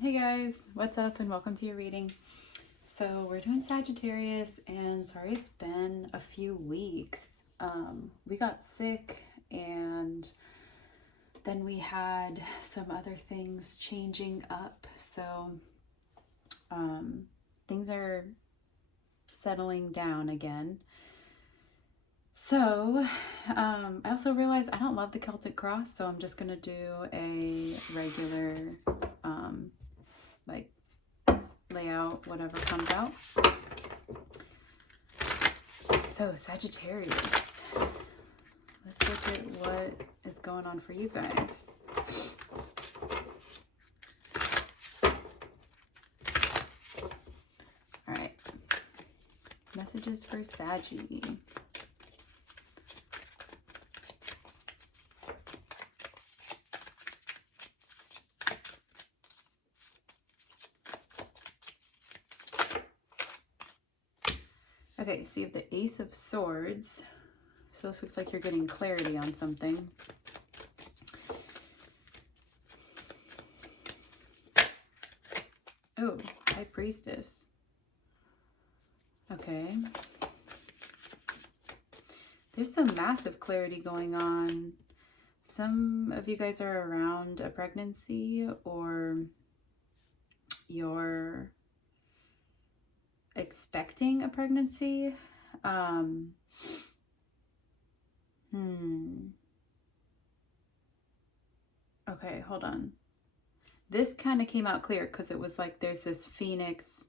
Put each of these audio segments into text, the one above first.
Hey guys, what's up and welcome to your reading. So we're doing Sagittarius and sorry it's been a few weeks. We got sick and then we had some other things changing up. So things are settling down again. So I also realized I don't love the Celtic cross, so I'm just going to do a regular like layout, whatever comes out. So Sagittarius, let's look at what is going on for you guys. All right, messages for Saggy. Okay, so you have the Ace of Swords. So this looks like you're getting clarity on something. Oh, High Priestess. Okay. There's some massive clarity going on. Some of you guys are around a pregnancy or you're expecting a pregnancy. Okay, hold on. This kind of came out clear because it was like there's this Phoenix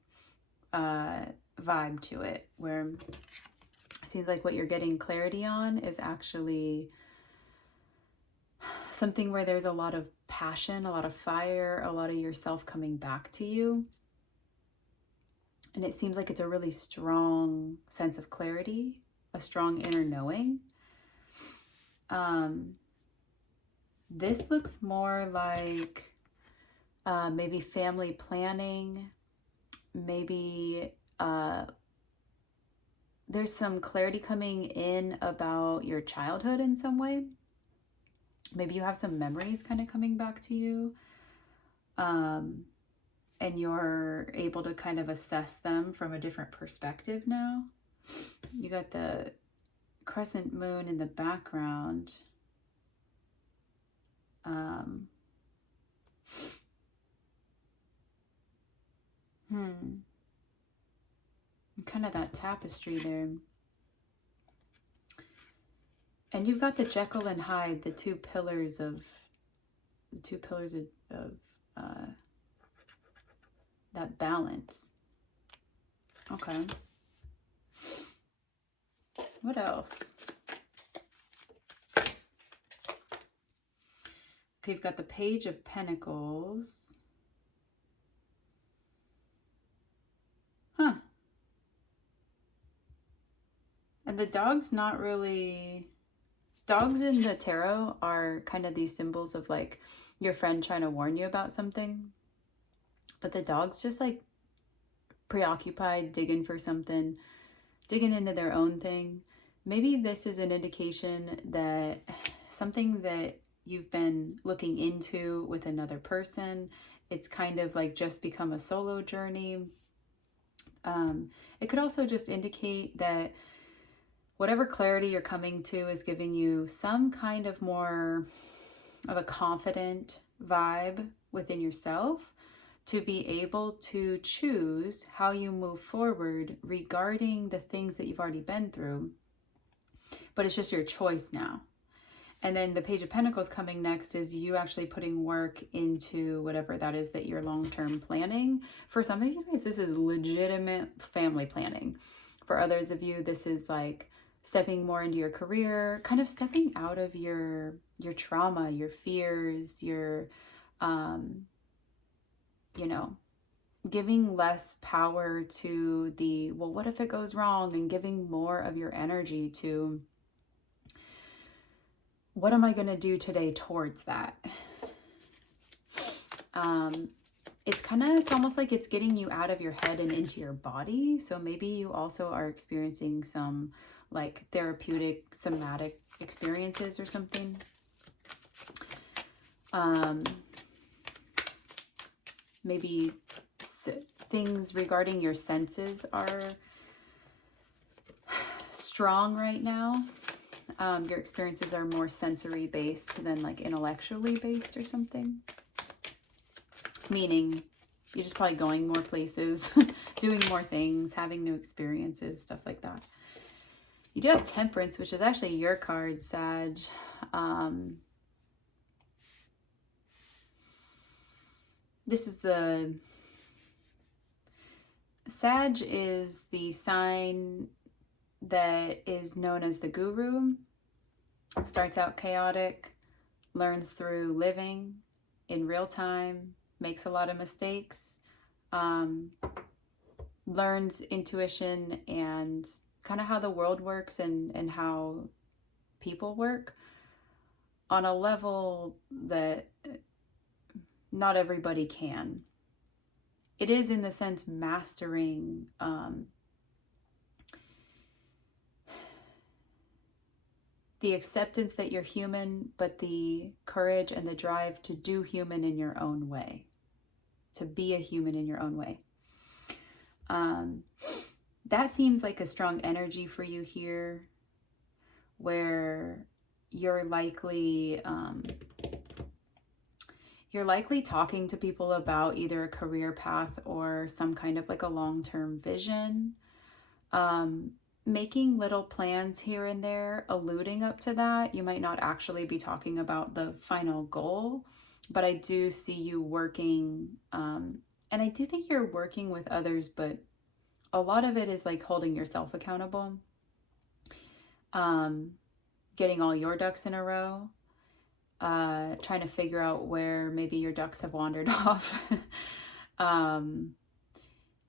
vibe to it where it seems like what you're getting clarity on is actually something where there's a lot of passion, a lot of fire, a lot of yourself coming back to you. And it seems like it's a really strong sense of clarity, a strong inner knowing. This looks more like maybe family planning, maybe there's some clarity coming in about your childhood in some way. Maybe you have some memories kind of coming back to you. And you're able to kind of assess them from a different perspective now. You got the crescent moon in the background. Kind of that tapestry there. And you've got the Jekyll and Hyde, the two pillars of that balance. Okay. What else? Okay, you've got the Page of Pentacles. Huh. And the dog's not really... Dogs in the tarot are kind of these symbols of like your friend trying to warn you about something. But the dog's just like preoccupied, digging for something, digging into their own thing. Maybe this is an indication that something that you've been looking into with another person, it's kind of like just become a solo journey. It could also just indicate that whatever clarity you're coming to is giving you some kind of more of a confident vibe within yourself to be able to choose how you move forward regarding the things that you've already been through. But it's just your choice now. And then the Page of Pentacles coming next is you actually putting work into whatever that is that you're long-term planning. For some of you guys, this is legitimate family planning. For others of you, this is like stepping more into your career, kind of stepping out of your trauma, your fears, your, you know, giving less power to the, well, what if it goes wrong? And giving more of your energy to, what am I going to do today towards that? It's almost like it's getting you out of your head and into your body. So maybe you also are experiencing some like therapeutic somatic experiences or something. maybe things regarding your senses are strong right now. Your experiences are more sensory based than like intellectually based or something. Meaning you're just probably going more places, doing more things, having new experiences, stuff like that. You do have Temperance, which is actually your card, Sag. This is the... Sag is the sign that is known as the guru. Starts out chaotic, learns through living in real time, makes a lot of mistakes, learns intuition and kind of how the world works and how people work on a level that not everybody can. It is, in the sense, mastering the acceptance that you're human, but the courage and the drive to do human in your own way, to be a human in your own way. That seems like a strong energy for you here, where you're likely talking to people about either a career path or some kind of like a long-term vision, making little plans here and there, alluding up to that. You might not actually be talking about the final goal, but I do see you working, and I do think you're working with others, but a lot of it is like holding yourself accountable, getting all your ducks in a row, trying to figure out where maybe your ducks have wandered off,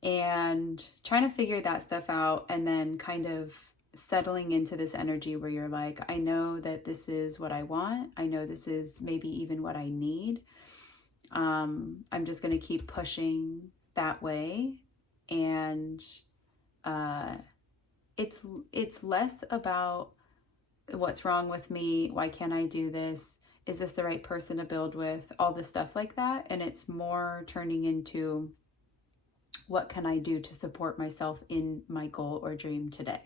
and trying to figure that stuff out, and then kind of settling into this energy where you're like, I know that this is what I want. I know this is maybe even what I need. I'm just going to keep pushing that way. And it's less about what's wrong with me, why can't I do this, is this the right person to build with, all this stuff like that. And it's more turning into, what can I do to support myself in my goal or dream today?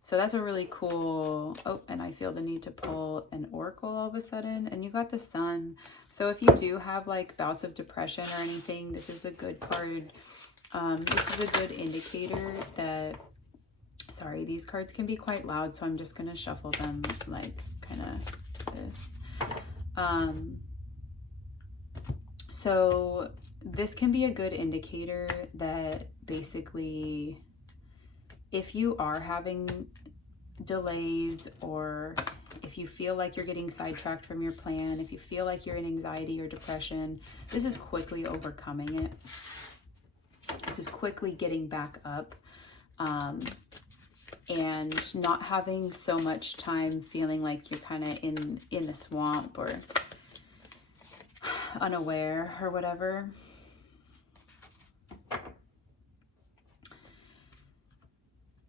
So that's a really cool... Oh, and I feel the need to pull an oracle all of a sudden. And you got the Sun. So if you do have like bouts of depression or anything, this is a good card. This is a good indicator that... Sorry, these cards can be quite loud, so I'm just going to shuffle them like kind of this. So this can be a good indicator that basically if you are having delays, or if you feel like you're getting sidetracked from your plan, if you feel like you're in anxiety or depression, this is quickly overcoming it. This is quickly getting back up, and not having so much time feeling like you're kind of in the swamp or unaware or whatever.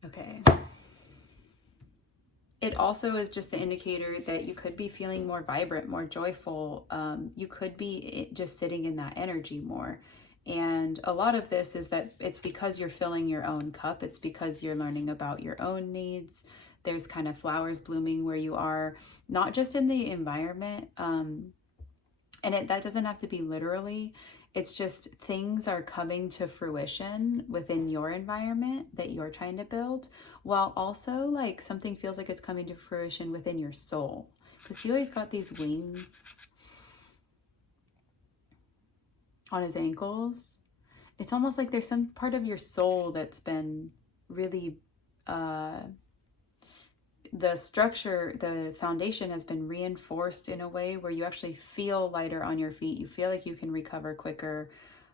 Okay. It also is just the indicator that you could be feeling more vibrant, more joyful. You could be just sitting in that energy more. And a lot of this is that it's because you're filling your own cup. It's because you're learning about your own needs. There's kind of flowers blooming where you are, not just in the environment. And that doesn't have to be literally. It's just things are coming to fruition within your environment that you're trying to build, while also like something feels like it's coming to fruition within your soul. Because he always got these wings on his ankles. It's almost like there's some part of your soul that's been really, the structure, the foundation has been reinforced in a way where you actually feel lighter on your feet. You feel like you can recover quicker.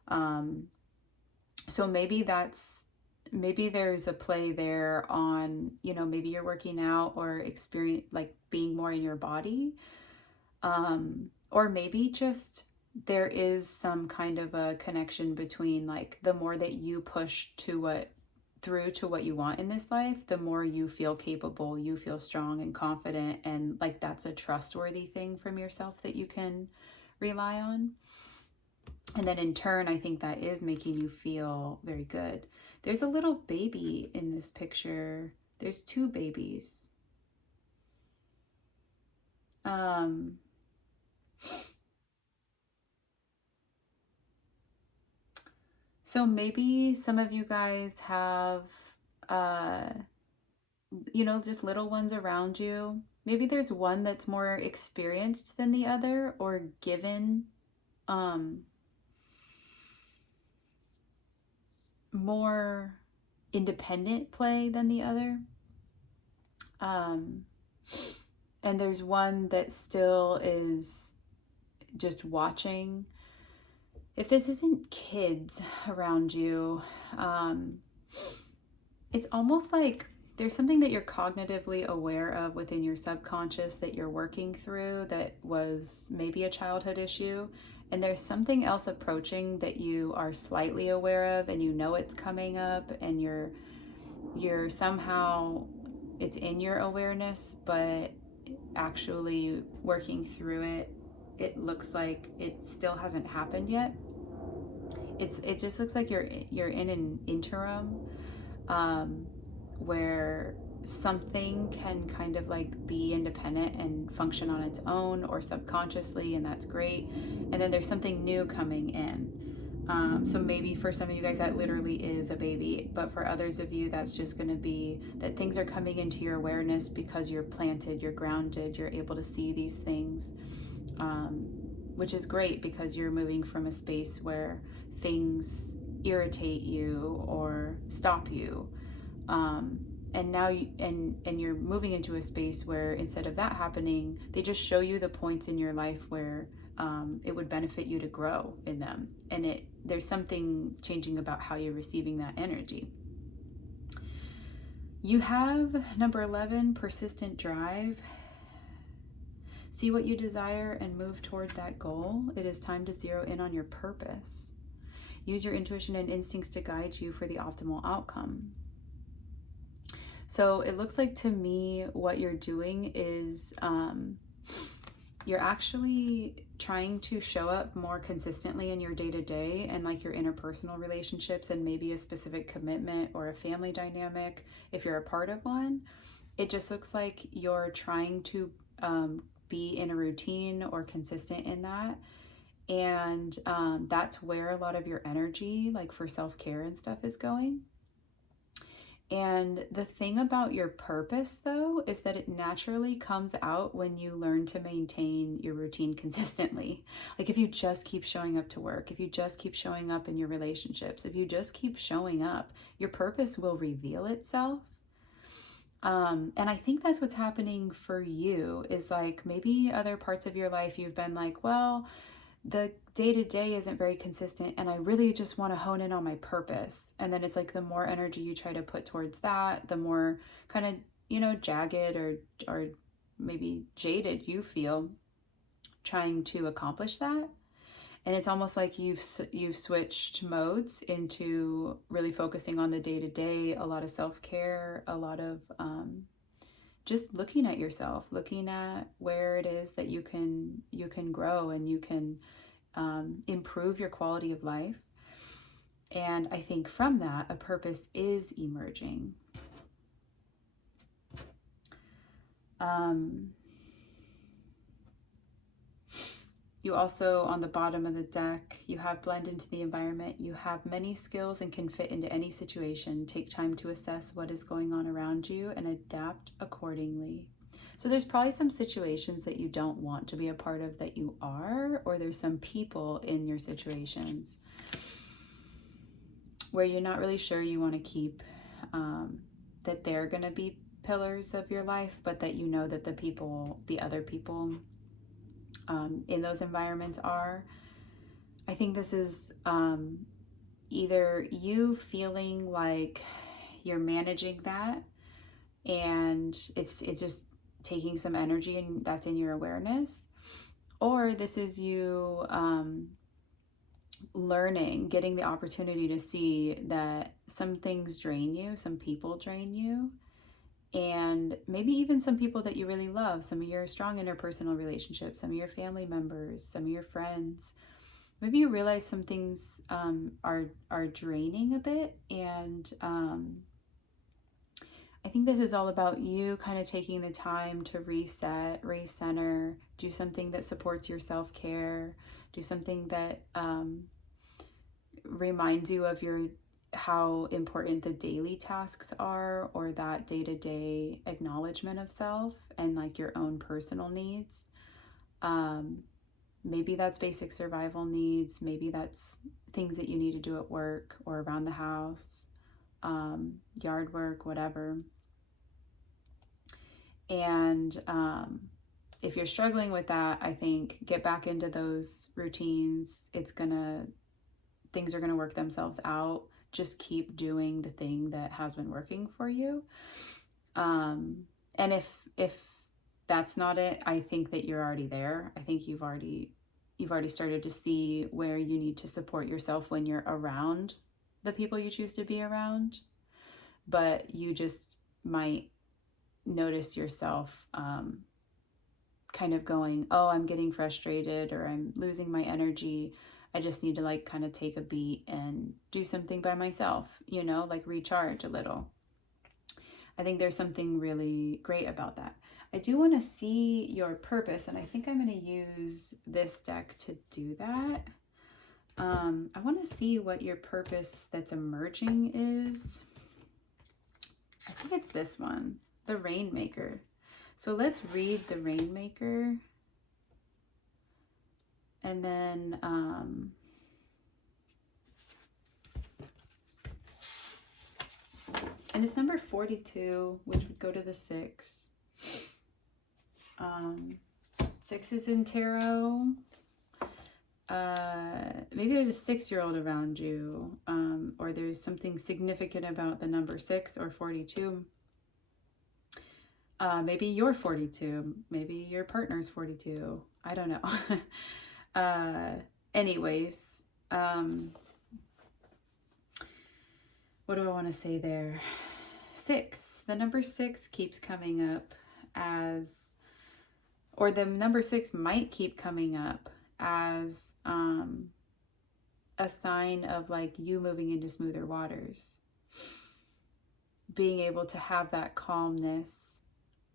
So maybe there's a play there on, maybe you're working out or experience like being more in your body. Or maybe just there is some kind of a connection between like the more that you push through to what you want in this life, the more you feel capable, you feel strong and confident, and like that's a trustworthy thing from yourself that you can rely on. And then in turn, I think that is making you feel very good. There's a little baby in this picture. There's two babies. So maybe some of you guys have, uh, just little ones around you. Maybe there's one that's more experienced than the other, or given um, more independent play than the other. Um, and there's one that still is just watching. If this isn't kids around you, um, it's almost like there's something that you're cognitively aware of within your subconscious that you're working through that was maybe a childhood issue. And there's something else approaching that you are slightly aware of, and you know it's coming up, and you're somehow, it's in your awareness, but actually working through it, it looks like it still hasn't happened yet. It just looks like you're in an interim, where something can kind of like be independent and function on its own or subconsciously, and that's great. And then there's something new coming in. So maybe for some of you guys that literally is a baby, but for others of you that's just going to be that things are coming into your awareness because you're planted, you're grounded, you're able to see these things, which is great because you're moving from a space where things irritate you or stop you. And now you're moving into a space where instead of that happening, they just show you the points in your life where it would benefit you to grow in them. And there's something changing about how you're receiving that energy. You have number 11, persistent drive. See what you desire and move toward that goal. It is time to zero in on your purpose. Use your intuition and instincts to guide you for the optimal outcome. So it looks like to me what you're doing is you're actually trying to show up more consistently in your day-to-day and like your interpersonal relationships, and maybe a specific commitment or a family dynamic if you're a part of one. It just looks like you're trying to be in a routine or consistent in that. And that's where a lot of your energy, like for self-care and stuff, is going. And the thing about your purpose, though, is that it naturally comes out when you learn to maintain your routine consistently. Like if you just keep showing up to work, if you just keep showing up in your relationships, if you just keep showing up, your purpose will reveal itself. And I think that's what's happening for you, is like maybe other parts of your life you've been like, well, the day-to-day isn't very consistent and I really just want to hone in on my purpose. And then it's like the more energy you try to put towards that, the more kind of, jagged or maybe jaded you feel trying to accomplish that. And it's almost like you've switched modes into really focusing on the day-to-day, a lot of self-care, a lot of just looking at yourself, looking at where it is that you can grow and you can improve your quality of life. And I think from that, a purpose is emerging. You also, on the bottom of the deck, you have blend into the environment. You have many skills and can fit into any situation. Take time to assess what is going on around you and adapt accordingly. So there's probably some situations that you don't want to be a part of that you are, or there's some people in your situations where you're not really sure you want to keep, that they're going to be pillars of your life, but that you know that the other people in those environments are. I think this is either you feeling like you're managing that and it's just taking some energy and that's in your awareness, or this is you learning, getting the opportunity to see that some things drain you, some people drain you, and maybe even some people that you really love, some of your strong interpersonal relationships, some of your family members, some of your friends. maybe you realize some things are draining a bit, and I think this is all about you kind of taking the time to reset, recenter, do something that supports your self-care, do something that reminds you of how important the daily tasks are, or that day-to-day acknowledgement of self and like your own personal needs. Maybe that's basic survival needs. Maybe that's things that you need to do at work or around the house, yard work, whatever. And if you're struggling with that, I think get back into those routines. Things are gonna work themselves out. Just keep doing the thing that has been working for you. And if that's not it, I think that you're already there. I think you've already started to see where you need to support yourself when you're around the people you choose to be around. But you just might notice yourself kind of going, oh, I'm getting frustrated, or I'm losing my energy. I just need to like kind of take a beat and do something by myself, like recharge a little. I think there's something really great about that. I do want to see your purpose, and I think I'm going to use this deck to do that. I want to see what your purpose that's emerging is. I think it's this one, the Rainmaker. So let's read the Rainmaker. And then and it's number 42, which would go to the 6. 6 is in tarot. Maybe there's a 6-year-old around you, or there's something significant about the number 6 or 42. Maybe you're 42. Maybe your partner's 42. I don't know. Anyways, what do I want to say there? 6. The number 6 keeps coming up as, or the number 6 might keep coming up as a sign of like you moving into smoother waters. Being able to have that calmness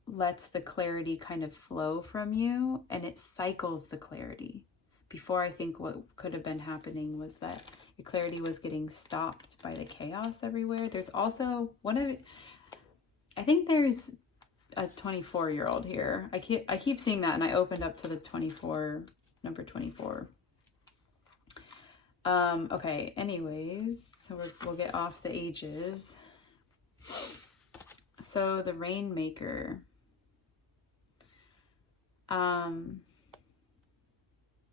lets the clarity kind of flow from you, and it cycles the clarity. Before, I think what could have been happening was that your clarity was getting stopped by the chaos everywhere. There's also I think there's a 24-year-old here. I keep seeing that, and I opened up to the 24, number 24. Okay, anyways, so we'll get off the ages. So the Rainmaker.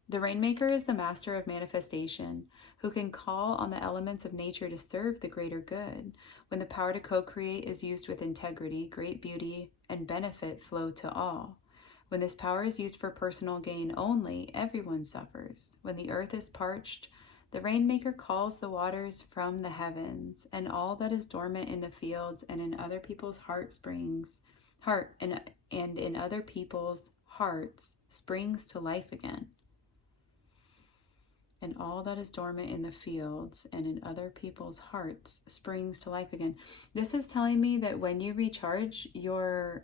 The Rainmaker is the master of manifestation, who can call on the elements of nature to serve the greater good. When the power to co-create is used with integrity, great beauty and benefit flow to all. When this power is used for personal gain only, everyone suffers. When the earth is parched, the Rainmaker calls the waters from the heavens, and all that is dormant in the fields and in other people's in other people's hearts springs to life again. And all that is dormant in the fields and in other people's hearts springs to life again. This is telling me that when you recharge, there's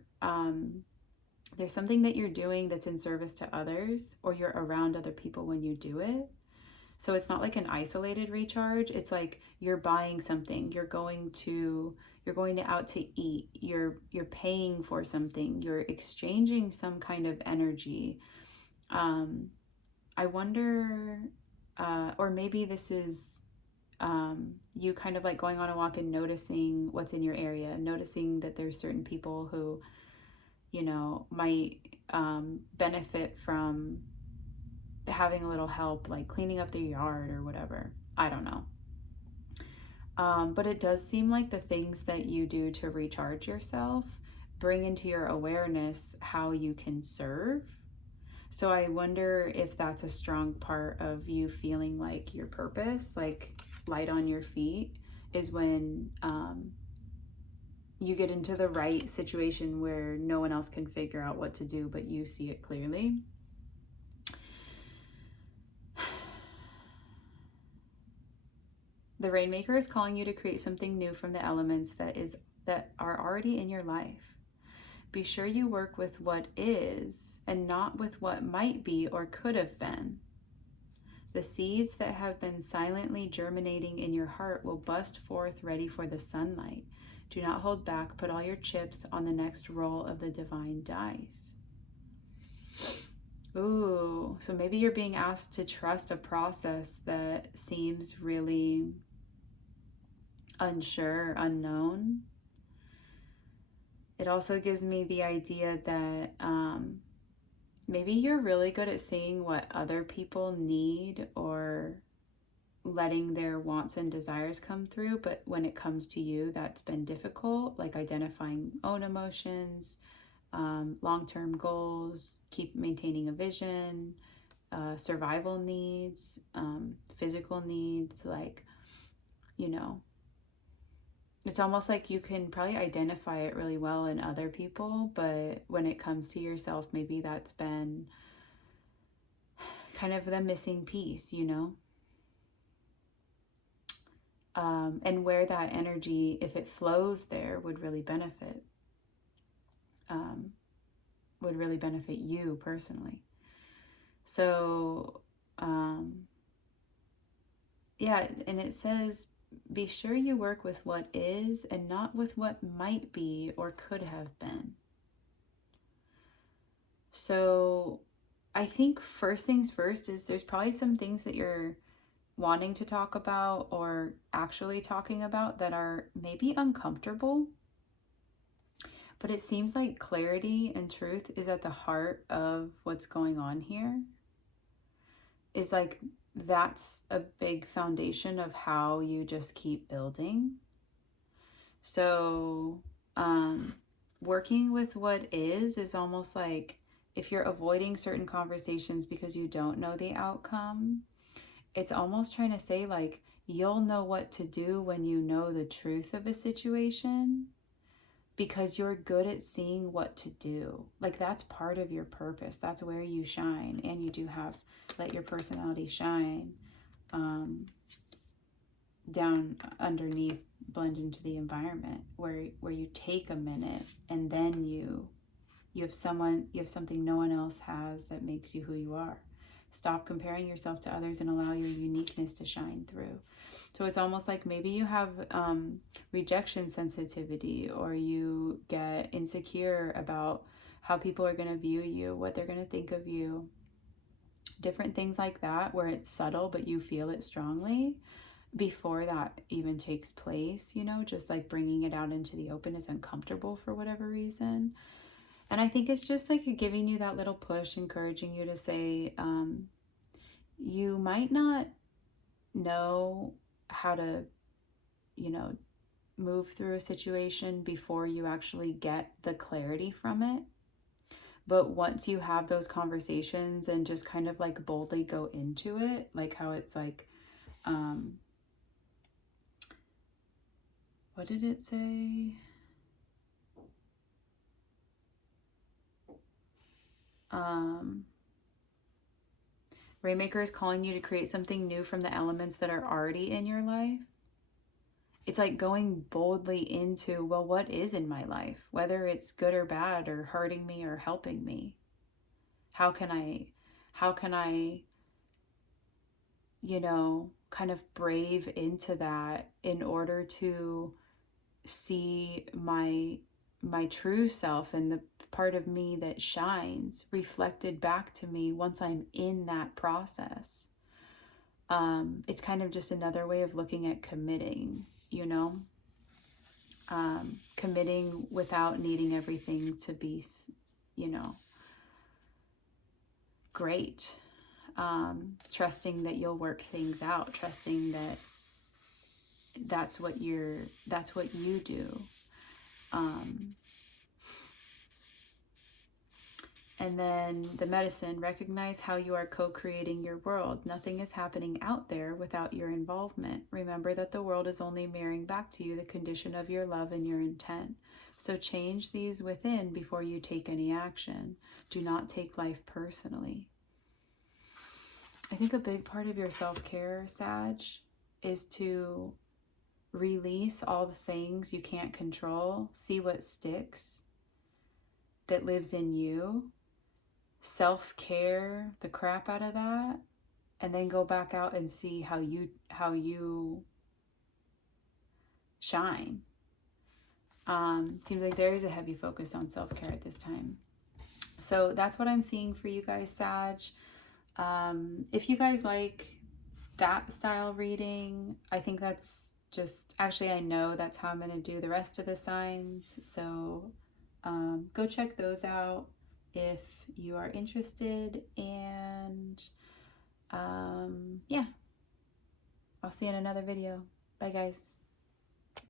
something that you're doing that's in service to others, or you're around other people when you do it. So it's not like an isolated recharge. It's like you're buying something, you're going out to eat, you're paying for something, you're exchanging some kind of energy. I wonder, or maybe this is you kind of like going on a walk and noticing what's in your area, noticing that there's certain people who, might benefit from having a little help, like cleaning up their yard or whatever. I don't know. But it does seem like the things that you do to recharge yourself bring into your awareness how you can serve. So I wonder if that's a strong part of you feeling like your purpose, like light on your feet, is when you get into the right situation where no one else can figure out what to do, but you see it clearly. The Rainmaker is calling you to create something new from the elements that are already in your life. Be sure you work with what is and not with what might be or could have been. The seeds that have been silently germinating in your heart will bust forth ready for the sunlight. Do not hold back. Put all your chips on the next roll of the divine dice. Ooh, so maybe you're being asked to trust a process that seems really unsure, unknown. It also gives me the idea that maybe you're really good at seeing what other people need or letting their wants and desires come through, but when it comes to you, that's been difficult, like identifying own emotions, long-term goals, keep maintaining a vision, survival needs, physical needs, like, you know, it's almost like you can probably identify it really well in other people, but when it comes to yourself, maybe that's been kind of the missing piece, you know? And where that energy, if it flows there, would really benefit you personally. So, yeah, and it says, be sure you work with what is and not with what might be or could have been. So I think first things first is there's probably some things that you're wanting to talk about or actually talking about that are maybe uncomfortable. But it seems like clarity and truth is at the heart of what's going on here. Is like that's a big foundation of how you just keep building. So working with what is almost like if you're avoiding certain conversations because you don't know the outcome, it's almost trying to say like you'll know what to do when you know the truth of a situation because you're good at seeing what to do. Like that's part of your purpose. That's where you shine, and you do have let your personality shine down underneath, blend into the environment where you take a minute and then you have something no one else has that makes you who you are. Stop comparing yourself to others and allow your uniqueness to shine through. So it's almost like maybe you have rejection sensitivity, or you get insecure about how people are going to view you, what they're going to think of you, different things like that, where it's subtle but you feel it strongly before that even takes place, you know, just like bringing it out into the open is uncomfortable for whatever reason. And I think it's just like giving you that little push, encouraging you to say, you might not know how to, you know, move through a situation before you actually get the clarity from it. But once you have those conversations and just kind of like boldly go into it, like how it's like, what did it say? Rainmaker is calling you to create something new from the elements that are already in your life. It's like going boldly into, well, what is in my life? Whether it's good or bad or hurting me or helping me. How can I, you know, kind of brave into that in order to see my true self and the part of me that shines reflected back to me once I'm in that process. It's kind of just another way of looking at committing, you know, committing without needing everything to be, you know, great. Trusting that you'll work things out, trusting that that's what you do. And then the medicine, recognize how you are co-creating your world. Nothing is happening out there without your involvement. Remember that the world is only mirroring back to you the condition of your love and your intent. So change these within before you take any action. Do not take life personally. I think a big part of your self-care, Sag, is to release all the things you can't control, see what sticks that lives in you, self-care the crap out of that, and then go back out and see how you shine. Seems like there is a heavy focus on self-care at this time. So that's what I'm seeing for you guys, Sag. If you guys like that style reading, I think that's just, actually I know that's how I'm going to do the rest of the signs. So go check those out if you are interested. And yeah, I'll see you in another video. Bye guys.